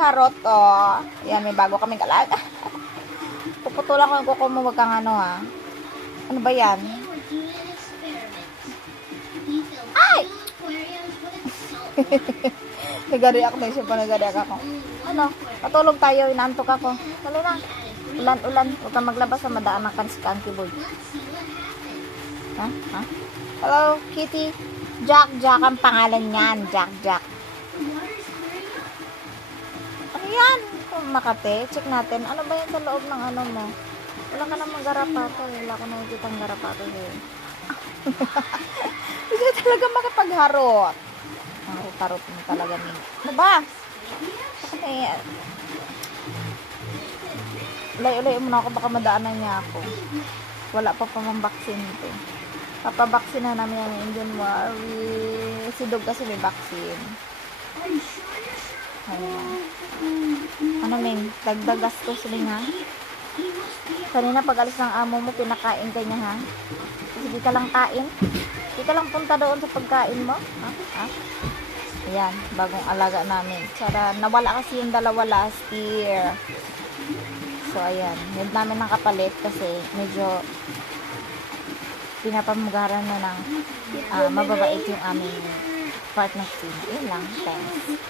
karot, oh. Yan, may bago kaming alaga. Puputulan ko yung kuko mo, wag kang ano, ha. Ano ba yan? Ay! Nagariak na siya pa, nagariak ako. Ano? Patulog tayo, inaantok ako. Dali na. Ulan. Huwag kang maglabas sa madaan ng si Kanky Boy. Ha? Hello, Kitty. Jack ang pangalan niyan. Jack. Ano yan? Makate. Check natin. Ano ba yan sa loob ng ano mo? Wala ka namang garapato. Wala ko nakikita ang garapato eh. Hindi talaga makapagharot. Harot mo talaga ni. Ano ba? Ulay mo na ako. Baka madaanan niya ako. Wala pa pamang-vaccine ito. Papabaksin na namin yung Indian Worry. Si Dog kasi may vaccine. Ayan. Ano, Ming? Dagdag gastos rin, ha? Kanina pag alis ng amo mo, pinakain ka niya, ha? Sige ka lang kain. Sige ka lang punta doon sa pagkain mo. Ha? Ayan, bagong alaga namin. Tsara, nawala kasi yung dalawa last year. So, ayan. Need namin ng kapalit kasi medyo pinapamugaran na ng mababait yung aming partner team. Yun lang. Thanks.